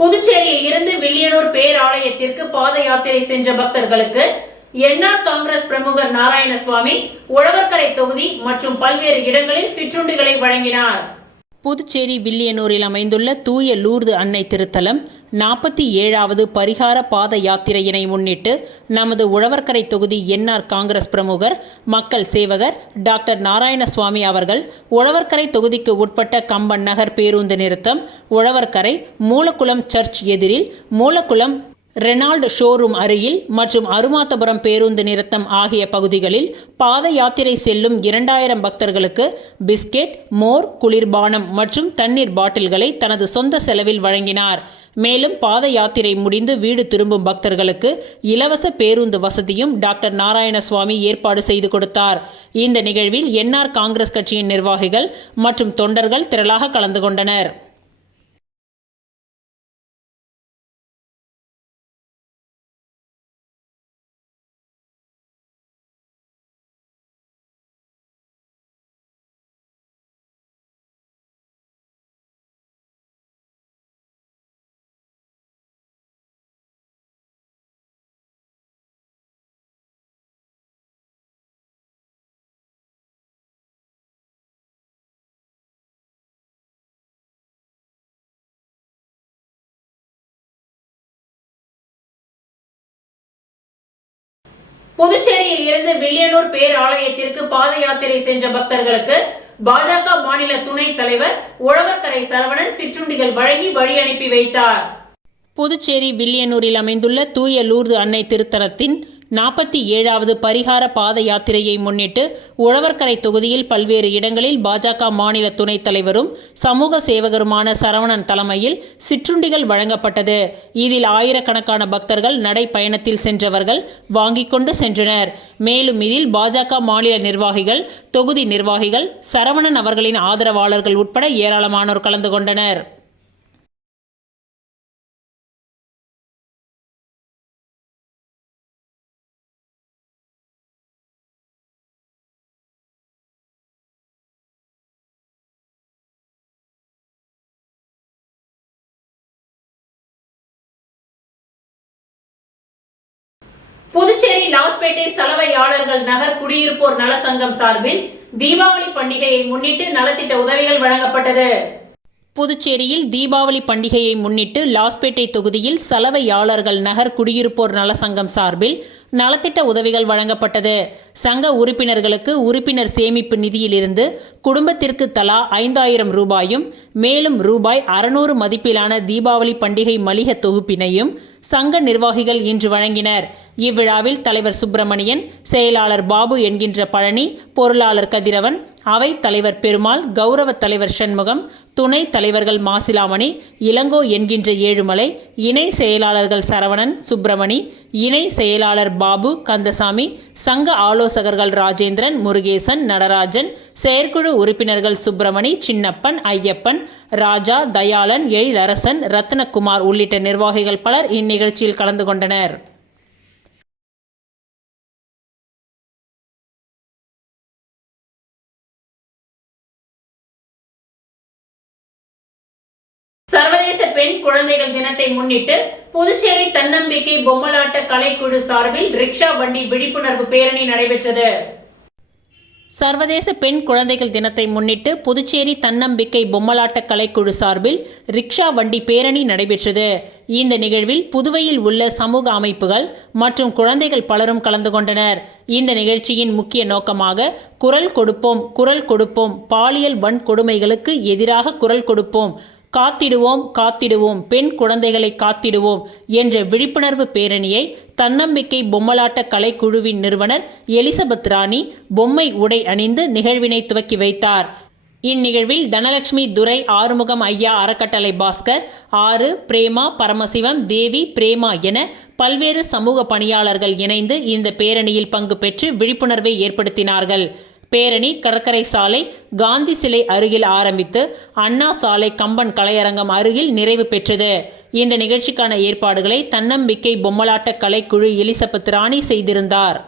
புதுச்சேரியில் இருந்து வில்லியனூர் பேராலயத்திற்கு பாத யாத்திரை சென்ற பக்தர்களுக்கு என்ஆர் காங்கிரஸ் பிரமுகர் நாராயணசுவாமி உழவர்கரை தொகுதி மற்றும் பல்வேறு இடங்களில் சிற்றுண்டிகளை வழங்கினார். புதுச்சேரி வில்லியனூரில் அமைந்துள்ள தூய லூர்து அன்னை திருத்தலம் 47வது பரிகார பாத யாத்திரையினை முன்னிட்டு நமது உழவர்கரை தொகுதி என்ஆர் காங்கிரஸ் பிரமுகர், மக்கள் சேவகர் டாக்டர் நாராயணசுவாமி அவர்கள் உழவர்கரை தொகுதிக்கு உட்பட்ட கம்பன் நகர் பேருந்து நிறுத்தம், உழவர்கரை மூலக்குளம் சர்ச் எதிரில், மூலக்குளம் ரெனால்டு ஷோரூம் அருகில் மற்றும் அருமாத்தபுரம் பேருந்து நிறுத்தம் ஆகிய பகுதிகளில் பாத யாத்திரை செல்லும் 2000 பக்தர்களுக்கு பிஸ்கெட், மோர், குளிர்பானம் மற்றும் தண்ணீர் பாட்டில்களை தனது சொந்த செலவில் வழங்கினார். மேலும் பாத யாத்திரை முடிந்து வீடு திரும்பும் பக்தர்களுக்கு இலவச பேருந்து வசதியும் டாக்டர் நாராயணசுவாமி ஏற்பாடு செய்து கொடுத்தார். இந்த நிகழ்வில் என்ஆர் காங்கிரஸ் கட்சியின் நிர்வாகிகள் மற்றும் தொண்டர்கள் திரளாக கலந்து கொண்டனர். புதுச்சேரியில் இருந்து வில்லியனூர் பேராலயத்திற்கு பாத யாத்திரை சென்ற பக்தர்களுக்கு பாஜக மாநில துணைத் தலைவர் உழவர்கரை சரவணன் சிற்றுண்டிகள் வழங்கி வழி அனுப்பி வைத்தார். புதுச்சேரி வில்லியனூரில் அமைந்துள்ள தூய லூர்து அன்னை திருத்தலத்தின் 47வது பரிகார பாத யாத்திரையை முன்னிட்டு உழவர்கரை தொகுதியில் பல்வேறு இடங்களில் பாஜக மாநில துணைத் தலைவரும் சமூக சேவகருமான சரவணன் தலைமையில் சிற்றுண்டிகள் வழங்கப்பட்டது. இதில் ஆயிரக்கணக்கான பக்தர்கள் நடைப்பயணத்தில் சென்றவர்கள் வாங்கிக் கொண்டு சென்றனர். மேலும் இதில் பாஜக மாநில நிர்வாகிகள், தொகுதி நிர்வாகிகள், சரவணன் அவர்களின் ஆதரவாளர்கள் உட்பட ஏராளமானோர் கலந்து கொண்டனர். புதுச்சேரி லாஸ்பேட்டை சலவையாளர்கள் நகர் குடியிருப்போர் நல சங்கம் சார்பில் தீபாவளி பண்டிகையை முன்னிட்டு நலத்திட்ட உதவிகள் வழங்கப்பட்டது. புதுச்சேரியில் தீபாவளி பண்டிகையை முன்னிட்டு லாஸ்பேட்டை தொகுதியில் சலவையாளர்கள் நகர் குடியிருப்போர் நல சங்கம் சார்பில் நலத்திட்ட உதவிகள் வழங்கப்பட்டது. சங்க உறுப்பினர்களுக்கு உறுப்பினர் சேமிப்பு நிதியிலிருந்து குடும்பத்திற்கு தலா 5000 ரூபாயும் மேலும் ரூபாய் 600 மதிப்பிலான தீபாவளி பண்டிகை மளிகை தொகுப்பினையும் சங்க நிர்வாகிகள் இன்று வழங்கினர். இவ்விழாவில் தலைவர் சுப்பிரமணியன், செயலாளர் பாபு என்கின்ற பழனி, பொருளாளர் கதிரவன், அவை தலைவர் பெருமாள், கௌரவ தலைவர் சண்முகம், துணை தலைவர்கள் மாசிலாமணி, இளங்கோ என்கின்ற ஏழுமலை, இணை செயலாளர்கள் சரவணன், சுப்பிரமணி, இணை செயலாளர் பாபு, கந்தசாமி, சங்க ஆலோசகர்கள் ராஜேந்திரன், முருகேசன், நடராஜன், செயற்குழு உறுப்பினர்கள் சுப்பிரமணி, சின்னப்பன், ஐயப்பன், ராஜா, தயாளன், எழிலரசன், ரத்னகுமார் உள்ளிட்ட நிர்வாகிகள் பலர் இந்நிகழ்ச்சியில் கலந்து கொண்டனர். சர்வதேச பெண் குழந்தைகள் தினத்தை முன்னிட்டு புதுச்சேரி தன்னம்பிக்கை பொம்மலாட்ட கலைக்குழு சார்பில் ரிக்ஷா வண்டி விழிப்புணர்வு பேரணி நடைபெற்றது. சர்வதேச பெண் குழந்தைகள் தினத்தை முன்னிட்டு புதுச்சேரி தன்னம்பிக்கை பொம்மலாட்ட கலைக்குழு சார்பில் ரிக்ஷா வண்டி பேரணி நடைபெற்றது. இந்த நிகழ்வில் புதுவையில் உள்ள சமூக அமைப்புகள் மற்றும் குழந்தைகள் பலரும் கலந்து கொண்டனர். இந்த நிகழ்ச்சியின் முக்கிய நோக்கமாக குரல் கொடுப்போம், குரல் கொடுப்போம், பாலியல் வன்கொடுமைகளுக்கு எதிராக குரல் கொடுப்போம், காத்திடுவோம் காத்திடுவோம், பெண் குழந்தைகளை காத்திடுவோம் என்ற விழிப்புணர்வு பேரணியை தன்னம்பிக்கை பொம்மலாட்ட கலைக்குழுவின் நிறுவனர் எலிசபெத் ராணி பொம்மை உடை அணிந்து நிகழ்வினை துவக்கி வைத்தார். இந்நிகழ்வில் தனலட்சுமி, துரை, ஆறுமுகம் ஐயா அறக்கட்டளை பாஸ்கர், ஆறு, பிரேமா, பரமசிவம், தேவி, பிரேமா என பல்வேறு சமூக பணியாளர்கள் இணைந்து இந்த பேரணியில் பங்கு பெற்று விழிப்புணர்வை ஏற்படுத்தினார்கள். பேரணி கடற்கரை சாலை காந்தி சிலை அருகில் ஆரம்பித்து அண்ணா சாலை கம்பன் கலையரங்கம் அருகில் நிறைவு பெற்றது. இந்த நிகழ்ச்சிக்கான ஏற்பாடுகளை தன்னம்பிக்கை பொம்மலாட்ட கலைக்குழு எலிசபெத் ராணி செய்திருந்தார்.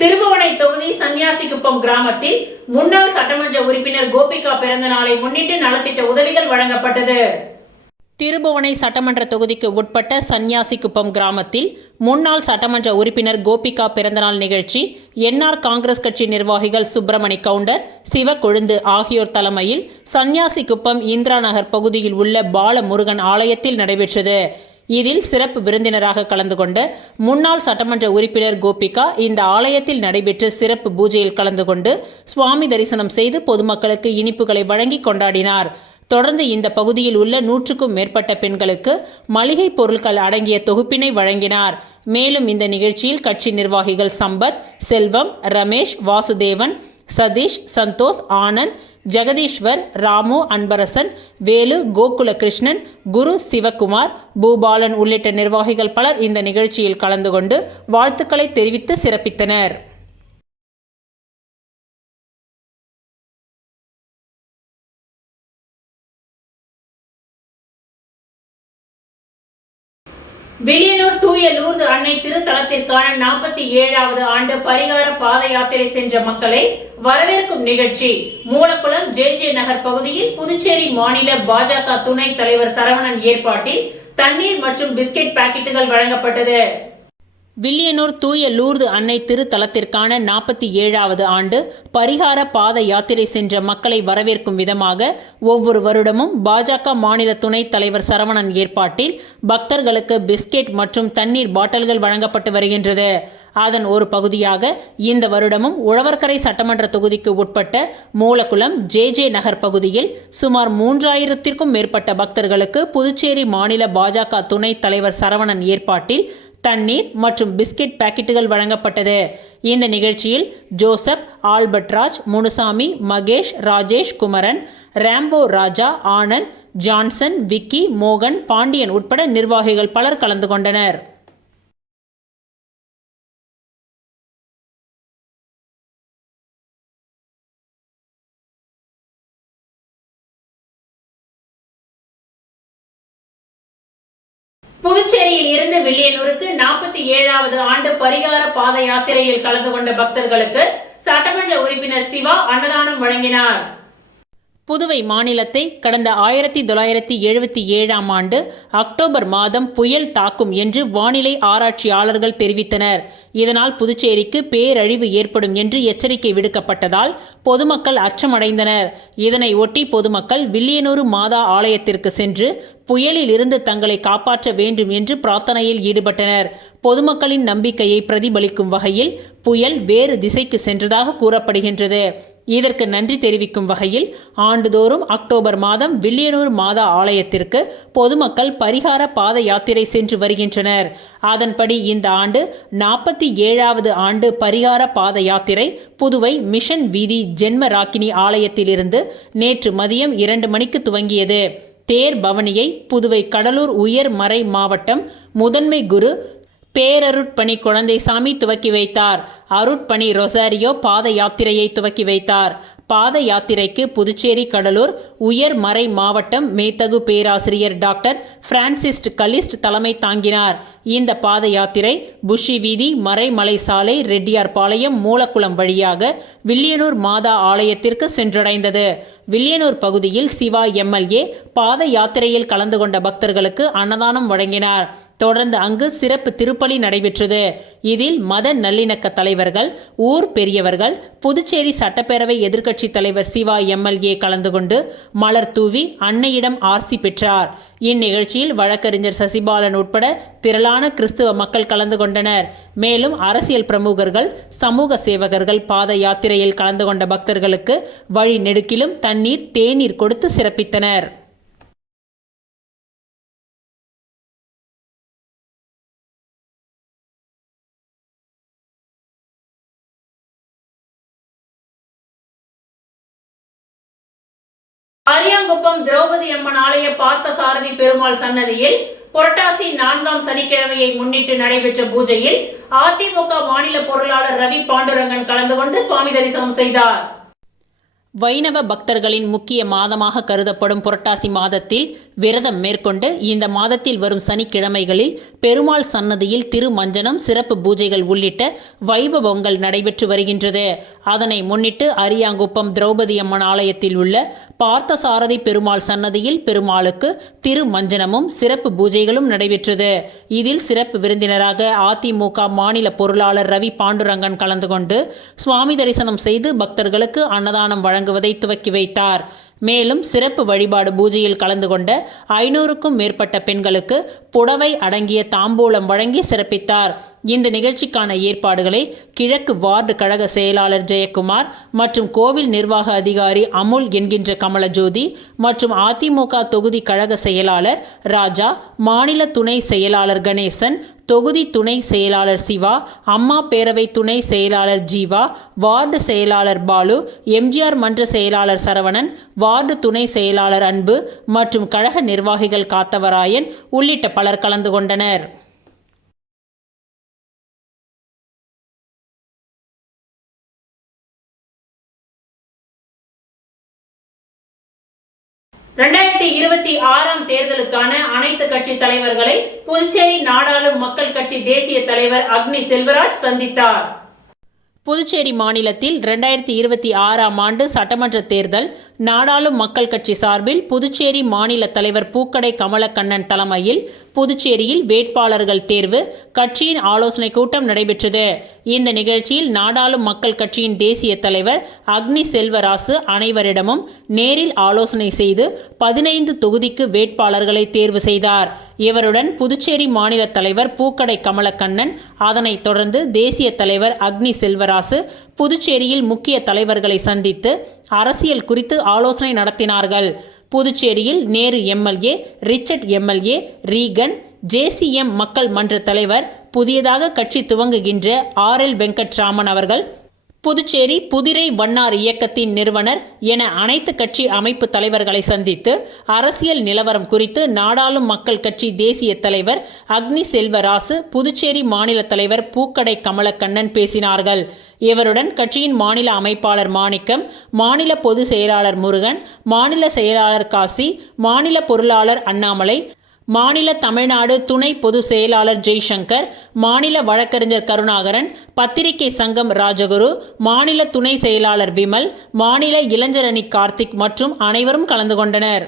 திருபுவனை தொகுதி சன்னியாசிக்குப்பம் கிராமத்தில் முன்னாள் சட்டமன்ற உறுப்பினர் கோபிகா பிறந்த நாளை முன்னிட்டு நலத்திட்ட உதவிகள் வழங்கப்பட்டது. திருபுவனை சட்டமன்ற தொகுதிக்கு உட்பட்ட சன்னியாசிக்குப்பம் கிராமத்தில் முன்னாள் சட்டமன்ற உறுப்பினர் கோபிகா பிறந்தநாள் நிகழ்ச்சி என்ஆர் காங்கிரஸ் கட்சி நிர்வாகிகள் சுப்பிரமணி கவுண்டர், சிவக்கொழுந்து ஆகியோர் தலைமையில் சன்னியாசிக்குப்பம் இந்திரா நகர் பகுதியில் உள்ள பாலமுருகன் ஆலயத்தில் நடைபெற்றது. இதில் சிறப்பு விருந்தினராக கலந்து கொண்ட முன்னாள் சட்டமன்ற உறுப்பினர் கோபிகா இந்த ஆலயத்தில் நடைபெற்ற சிறப்பு பூஜையில் கலந்து கொண்டு சுவாமி தரிசனம் செய்து பொதுமக்களுக்கு இனிப்புகளை வழங்கி கொண்டாடினார். தொடர்ந்து இந்த பகுதியில் உள்ள 100க்கும் மேற்பட்ட பெண்களுக்கு மளிகை பொருட்கள் அடங்கிய தொகுப்பினை வழங்கினார். மேலும் இந்த நிகழ்ச்சியில் கட்சி நிர்வாகிகள் சம்பத், செல்வம், ரமேஷ், வாசுதேவன், சதீஷ், சந்தோஷ், ஆனந்த், ஜெகதீஸ்வர், ராமு, அன்பரசன், வேலு, கோகுல கிருஷ்ணன், குரு, சிவகுமார், பூபாலன் உள்ளிட்ட நிர்வாகிகள் பலர் இந்த நிகழ்ச்சியில் கலந்து கொண்டு வாழ்த்துக்களை தெரிவித்து சிறப்பித்தனர். வில்லியனூர் தூய லூர்து அன்னை திருத்தலத்திற்கான 47வது ஆண்டு பரிகார பாத யாத்திரை சென்ற மக்களை வரவேற்கும் நிகழ்ச்சி மூலக்குளம் ஜே நகர் பகுதியில் புதுச்சேரி மாநில பாஜக துணைத் தலைவர் சரவணன் ஏற்பாட்டில் தண்ணீர் மற்றும் பிஸ்கெட் பாக்கெட்டுகள் வழங்கப்பட்டது. வில்லியனூர் தூய லூர்து அன்னை திருத்தலத்திற்கான 47வது ஆண்டு பரிகார பாத யாத்திரை சென்ற மக்களை வரவேற்கும் விதமாக ஒவ்வொரு வருடமும் பாஜக மாநில துணைத் தலைவர் சரவணன் ஏற்பாட்டில் பக்தர்களுக்கு பிஸ்கெட் மற்றும் தண்ணீர் பாட்டில்கள் வழங்கப்பட்டு வருகின்றது. அதன் ஒரு பகுதியாக இந்த வருடமும் உழவர்கரை சட்டமன்ற தொகுதிக்கு உட்பட்ட மூலக்குளம் ஜே நகர் பகுதியில் சுமார் 3000த்திற்கும் மேற்பட்ட பக்தர்களுக்கு புதுச்சேரி மாநில பாஜக துணைத் தலைவர் சரவணன் ஏற்பாட்டில் தண்ணீர் மற்றும் பிஸ்கெட் பாக்கெட்டுகள் வழங்கப்பட்டது. இந்த நிகழ்ச்சியில் ஜோசப், ஆல்பர்ட்ராஜ், முனுசாமி, மகேஷ், ராஜேஷ், குமரன், ராம்போ ராஜா, ஆனந்த், ஜான்சன், விக்கி, மோகன், பாண்டியன் உட்பட நிர்வாகிகள் பலர் கலந்து கொண்டனர். புதுச்சேரியில் இருந்து வில்லியனூருக்கு 47வது ஆண்டு பரிகார பாத யாத்திரையில் கலந்து கொண்ட பக்தர்களுக்கு சட்டமன்ற உறுப்பினர் சிவா அன்னதானம் வழங்கினார். புதுவை மாநிலத்தை கடந்த 1977ஆம் ஆண்டு அக்டோபர் மாதம் புயல் தாக்கும் என்று வானிலை ஆராய்ச்சியாளர்கள் தெரிவித்தனர். இதனால் புதுச்சேரிக்கு பேரழிவு ஏற்படும் என்று எச்சரிக்கை விடுக்கப்பட்டதால் பொதுமக்கள் அச்சமடைந்தனர். இதனை ஒட்டி பொதுமக்கள் வில்லியனூர் மாதா ஆலயத்திற்கு சென்று புயலில் இருந்து தங்களை காப்பாற்ற வேண்டும் என்று பிரார்த்தனையில் ஈடுபட்டனர். பொதுமக்களின் நம்பிக்கையை பிரதிபலிக்கும் வகையில் புயல் வேறு திசைக்கு சென்றதாக கூறப்படுகின்றது. இதற்கு நன்றி தெரிவிக்கும் வகையில் ஆண்டுதோறும் அக்டோபர் மாதம் வில்லியனூர் மாதா ஆலயத்திற்கு பொதுமக்கள் பரிகார பாத யாத்திரை சென்று வருகின்றனர். அதன்படி இந்த ஆண்டு 47வது ஆண்டு பரிகார பாத யாத்திரை புதுவை மிஷன் வீதி ஜென்ம ராக்கினி ஆலயத்திலிருந்து நேற்று மதியம் 2 மணிக்கு துவங்கியது. தேர் பவனியை புதுவை கடலூர் உயர் மறை மாவட்டம் முதன்மை குரு பேரருட்பணி குழந்தைசாமி துவக்கி வைத்தார். அருட்பணி ரொசாரியோ பாத யாத்திரையை துவக்கி வைத்தார். பாத யாத்திரைக்கு புதுச்சேரி கடலூர் உயர் மறை மாவட்டம் மேத்தகு பேராசிரியர் டாக்டர் பிரான்சிஸ்ட் கலிஸ்ட் தலைமை தாங்கினார். இந்த பாத யாத்திரை புஷி வீதி, மறைமலை சாலை, ரெட்டியார் பாளையம், மூலக்குளம் வழியாக வில்லியனூர் மாதா ஆலயத்திற்கு சென்றடைந்தது. வில்லியனூர் பகுதியில் சிவா எம்எல்ஏ பாத யாத்திரையில் கலந்து கொண்ட பக்தர்களுக்கு அன்னதானம் வழங்கினார். தொடர்ந்து அங்கு சிறப்பு திருப்பலி நடைபெற்றது. இதில் மத நல்லிணக்க தலைவர்கள், ஊர் பெரியவர்கள், புதுச்சேரி சட்டப்பேரவை எதிர்க்கட்சி தலைவர் சிவா எம்எல்ஏ கலந்து கொண்டு மலர் தூவி அன்னையிடம் ஆர்சி பெற்றார். இந்நிகழ்ச்சியில் வழக்கறிஞர் சசிபாலன் உட்பட திரளான கிறிஸ்துவ மக்கள் கலந்து கொண்டனர். மேலும் அரசியல் பிரமுகர்கள், சமூக சேவகர்கள் பாத யாத்திரையில் கலந்து கொண்ட பக்தர்களுக்கு வழி நெடுக்கிலும் தண்ணீர், தேநீர் கொடுத்து சிறப்பித்தனர். அரியாங்குப்பம் திரௌபதி அம்மன் ஆலய பார்த்தசாரதி பெருமாள் சன்னதியில் புரட்டாசி 4ஆம் சனிக்கிழமையை முன்னிட்டு நடைபெற்ற பூஜையில் அதிமுக மாநில பொருளாளர் ரவி பாண்டுரங்கன் கலந்து கொண்டு சுவாமி தரிசனம் செய்தார். வைணவ பக்தர்களின் முக்கிய மாதமாக கருதப்படும் புரட்டாசி மாதத்தில் விரதம் மேற்கொண்டு இந்த மாதத்தில் வரும் சனிக்கிழமைகளில் பெருமாள் சன்னதியில் திருமஞ்சனம், சிறப்பு பூஜைகள் உள்ளிட்ட வைபவங்கள் நடைபெற்று வருகின்றது. அதனை முன்னிட்டு அரியாங்குப்பம் திரௌபதி அம்மன் ஆலயத்தில் உள்ள பார்த்தசாரதி பெருமாள் சன்னதியில் பெருமாளுக்கு திருமஞ்சனமும் சிறப்பு பூஜைகளும் நடைபெற்றது. இதில் சிறப்பு விருந்தினராக அதிமுக மாநில பொருளாளர் ரவி பாண்டுரங்கன் கலந்து கொண்டு சுவாமி தரிசனம் செய்து பக்தர்களுக்கு அன்னதானம் வழங்குவதை துவக்கி வைத்தார். மேலும் சிறப்பு வழிபாடு பூஜையில் கலந்து கொண்ட 500க்கும் மேற்பட்ட பெண்களுக்கு புடவை அடங்கிய தாம்பூலம் வழங்கி சிறப்பித்தார். இந்த நிகழ்ச்சிக்கான ஏற்பாடுகளை கிழக்கு வார்டு கழக செயலாளர் ஜெயக்குமார் மற்றும் கோவில் நிர்வாக அதிகாரி அமுல் என்கின்ற கமலஜோதி மற்றும் அதிமுக தொகுதி கழக செயலாளர் ராஜா, மாநில துணை செயலாளர் கணேசன், தொகுதி துணை செயலாளர் சிவா, அம்மா பேரவை துணை செயலாளர் ஜீவா, வார்டு செயலாளர் பாலு, எம்ஜிஆர் மன்ற செயலாளர் சரவணன், வார்டு துணை செயலாளர் அன்பு மற்றும் கழக நிர்வாகிகள் காத்தவராயன் உள்ளிட்ட பலர் கலந்து கொண்டனர். தேர்தலுக்கான அனைத்து கட்சி தலைவர்களை புதுச்சேரி நாடாளும் மக்கள் கட்சி தேசிய தலைவர் அக்னி செல்வராஜ் சந்தித்தார். புதுச்சேரி மாநிலத்தில் 2026ஆம் ஆண்டு சட்டமன்ற தேர்தல் நாடாளும் மக்கள் கட்சி சார்பில் புதுச்சேரி மாநில தலைவர் பூக்கடை கமலக்கண்ணன் தலைமையில் புதுச்சேரியில் வேட்பாளர்கள் தேர்வு கட்சியின் ஆலோசனை கூட்டம் நடைபெற்றது. இந்த நிகழ்ச்சியில் நாடாளும் மக்கள் கட்சியின் தேசிய தலைவர் அக்னி செல்வராசு அனைவரிடமும் நேரில் ஆலோசனை செய்து 15 தொகுதிக்கு வேட்பாளர்களை தேர்வு செய்தார். இவருடன் புதுச்சேரி மாநில தலைவர் பூக்கடை கமலக்கண்ணன், அதனைத் தொடர்ந்து தேசிய தலைவர் அக்னி செல்வராசு புதுச்சேரியில் முக்கிய தலைவர்களை சந்தித்து அரசியல் குறித்து ஆலோசனை நடத்தினார்கள். புதுச்சேரியில் Nehru MLA, Richard MLA, Reagan, JCM மக்கள் மன்ற தலைவர், புதியதாக கட்சி துவங்குகின்ற RL வெங்கட்ராமன் அவர்கள், புதுச்சேரி புதிரை வண்ணார் இயக்கத்தின் நிறுவனர் என அனைத்து கட்சி அமைப்பு தலைவர்களை சந்தித்து அரசியல் நிலவரம் குறித்து நாடாளும் மக்கள் கட்சி தேசிய தலைவர் அக்னி செல்வராசு, புதுச்சேரி மாநில தலைவர் பூக்கடை கமலக்கண்ணன் பேசினார்கள். இவருடன் கட்சியின் மாநில அமைப்பாளர் மாணிக்கம், மாநில பொதுச் செயலாளர் முருகன், மாநில செயலாளர் காசி, மாநில பொருளாளர் அண்ணாமலை, மாநில தமிழ்நாடு துணை பொதுச் செயலாளர் ஜெய்சங்கர், மாநில வழக்கறிஞர் கருணாகரன், பத்திரிகை சங்கம் ராஜகுரு, மாநில துணை செயலாளர் விமல், மாநில இளைஞர் அணி கார்த்திக் மற்றும் அனைவரும் கலந்து கொண்டனர்.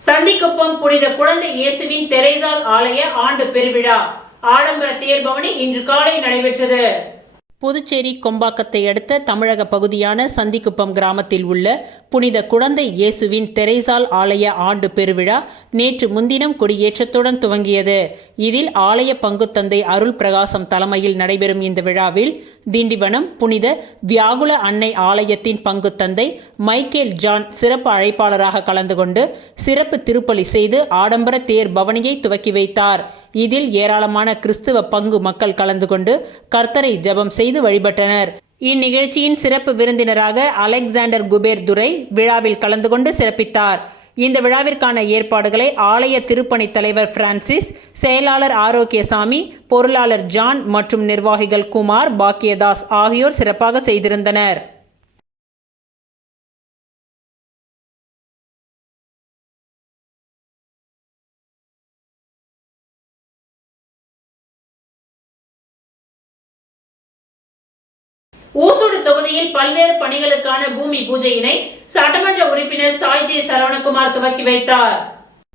சந்திக்குப்பம் புனித குழந்தை இயேசுவின் தெரேசாள் ஆலய ஆண்டு பெருவிழா ஆடம்பர தேர்பவனி இன்று காலை நடைபெற்றது. புதுச்சேரி கொம்பாக்கத்தை அடுத்த தமிழக பகுதியான சந்திக்குப்பம் கிராமத்தில் உள்ள புனித குழந்தை இயேசுவின் தெரேசாள் ஆலய ஆண்டு பெருவிழா நேற்று முன்தினம் கொடியேற்றத்துடன் துவங்கியது. இதில் ஆலய பங்குத்தந்தை அருள் பிரகாசம் தலைமையில் நடைபெறும் இந்த விழாவில் திண்டிவனம் புனித வியாகுல அன்னை ஆலயத்தின் பங்குத்தந்தை மைக்கேல் ஜான் சிறப்பு அழைப்பாளராக கலந்து கொண்டு சிறப்பு திருப்பலி செய்து ஆடம்பர தேர் பவனியை துவக்கி வைத்தார். இதில் ஏராளமான கிறிஸ்துவ பங்கு மக்கள் கலந்து கொண்டு கர்த்தரை ஜெபம் செய்து வழிபட்டனர். இந்நிகழ்ச்சியின் சிறப்பு விருந்தினராக அலெக்சாண்டர் குபேர் துரை விழாவில் கலந்து கொண்டு சிறப்பித்தார். இந்த விழாவிற்கான ஏற்பாடுகளை ஆலய திருப்பணி தலைவர் பிரான்சிஸ், செயலாளர் ஆரோக்கியசாமி, பொருளாளர் ஜான் மற்றும் நிர்வாகிகள் குமார், பாக்கியதாஸ் ஆகியோர் சிறப்பாக செய்திருந்தனர். ஊசுடு தொகுதியில் பல்வேறு பணிகளுக்கான பூமி பூஜையினை சட்டமன்ற உறுப்பினர் சாய்ஜே சரவணகுமார் துவக்கி வைத்தார்.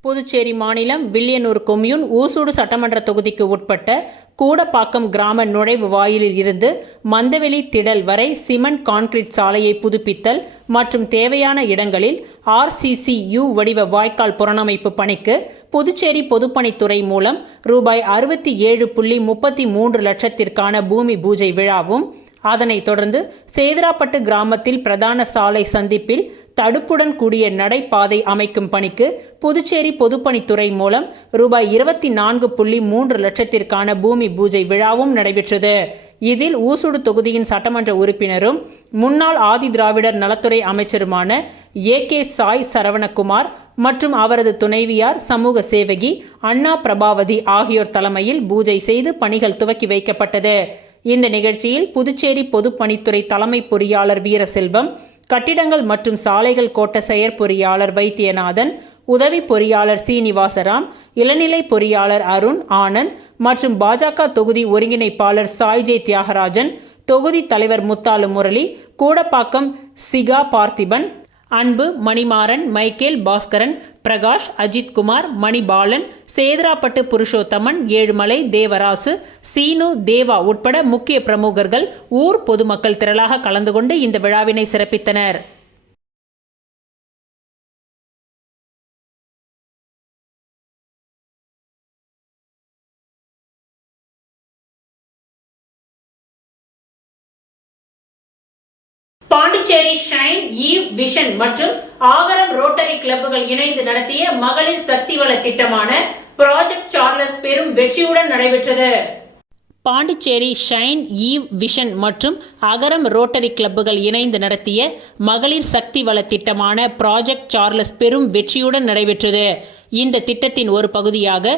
புதுச்சேரி மாநிலம் வில்லியனூர் கொம்யூன் ஊசுடு சட்டமன்ற தொகுதிக்கு உட்பட்ட கூடப்பாக்கம் கிராம நுழைவு வாயிலில் இருந்து மந்தவெளி திடல் வரை சிமெண்ட் கான்கிரீட் சாலையை புதுப்பித்தல் மற்றும் தேவையான இடங்களில் RCCU வடிவ வாய்க்கால் புனரமைப்பு பணிக்கு புதுச்சேரி பொதுப்பணித்துறை மூலம் ரூபாய் 67.33 லட்சத்திற்கான பூமி பூஜை விழாவும், அதனைத் தொடர்ந்து சேதராப்பட்டு கிராமத்தில் பிரதான சாலை சந்திப்பில் தடுப்புடன் கூடிய நடைபாதை அமைக்கும் பணிக்கு புதுச்சேரி பொதுப்பணித்துறை மூலம் ரூபாய் 24.3 லட்சத்திற்கான பூமி பூஜை விழாவும் நடைபெற்றது. இதில் ஊசுடு தொகுதியின் சட்டமன்ற உறுப்பினரும் முன்னாள் ஆதி திராவிடர் நலத்துறை அமைச்சருமான AK சாய் சரவணகுமார் மற்றும் அவரது துணைவியார் சமூக சேவகி அண்ணா பிரபாவதி ஆகியோர் தலைமையில் பூஜை செய்து பணிகள் துவக்கி வைக்கப்பட்டது. இந்த நிகழ்ச்சியில் புதுச்சேரி பொதுப்பணித்துறை தலைமை பொறியாளர் வீரசெல்வம், கட்டிடங்கள் மற்றும் சாலைகள் கோட்ட செயற்பொறியாளர் வைத்தியநாதன், உதவி பொறியாளர் சீனிவாசராம், இளநிலை பொறியாளர் அருண் ஆனந்த் மற்றும் பாஜக தொகுதி ஒருங்கிணைப்பாளர் சாய்ஜே தியாகராஜன், தொகுதி தலைவர் முத்தாலு முரளி, கூடப்பாக்கம் சிகா பார்த்திபன், அன்பு, மணிமாறன், மைக்கேல், பாஸ்கரன், பிரகாஷ், அஜித்குமார், மணிபாலன், சேதராப்பட்டு புருஷோத்தமன், ஏழுமலை, தேவராசு, சீனு, தேவா உட்பட முக்கிய பிரமுகர்கள், ஊர் பொதுமக்கள் திரளாக கலந்து கொண்டு இந்த விழாவினை சிறப்பித்தனர். பாண்டிச்சேரி ஷைன், ஈவ் விஷன் மற்றும் ஆகரம் ரோட்டரி கிளப்புகள் இணைந்து நடத்திய மகளிர் சக்தி வள திட்டமான ப்ராஜெக்ட் சார்லஸ் பெரும் வெற்றியுடன் நடைபெற்றது. பாண்டிச்சேரி ஷைன், ஈவ் விஷன் மற்றும் அகரம் ரோட்டரி கிளப்புகள் இணைந்து நடத்திய மகளிர் சக்தி வள திட்டமான ப்ராஜெக்ட் சார்லஸ் பெரும் வெற்றியுடன் நடைபெற்றது. இந்த திட்டத்தின் ஒரு பகுதியாக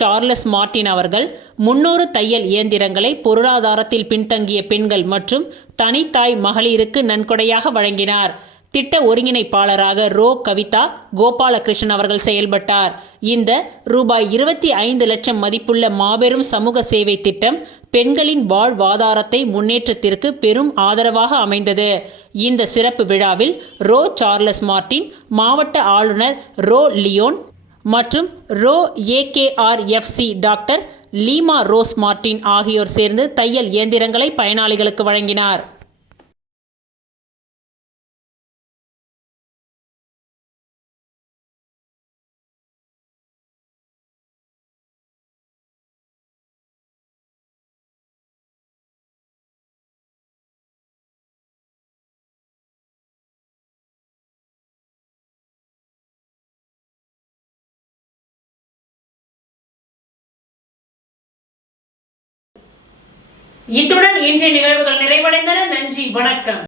சார்லஸ் மார்டின் அவர்கள் 300 தையல் இயந்திரங்களை பொருளாதாரத்தில் பின்தங்கிய பெண்கள் மற்றும் தனித்தாய் மகளிருக்கு நன்கொடையாக வழங்கினார். திட்ட ஒருங்கிணைப்பாளராக கவிதா கோபாலகிருஷ்ணன் அவர்கள் செயல்பட்டார். இந்த ரூபாய் 25 லட்சம் மதிப்புள்ள மாபெரும் சமூக சேவை திட்டம் பெண்களின் வாழ்வாதாரத்தை முன்னேற்றத்திற்கு பெரும் ஆதரவாக அமைந்தது. இந்த சிறப்பு விழாவில் சார்லஸ் மார்டின், மாவட்ட ஆளுநர் லியோன் மற்றும் AKRFC doctor Lima rose Martin ஆகியோர் சேர்ந்து தையல் இயந்திரங்களை பயனாளிகளுக்கு வழங்கினார். இத்துடன் இன்றைய நிகழ்வுகள் நிறைவடைந்தன. நன்றி, வணக்கம்.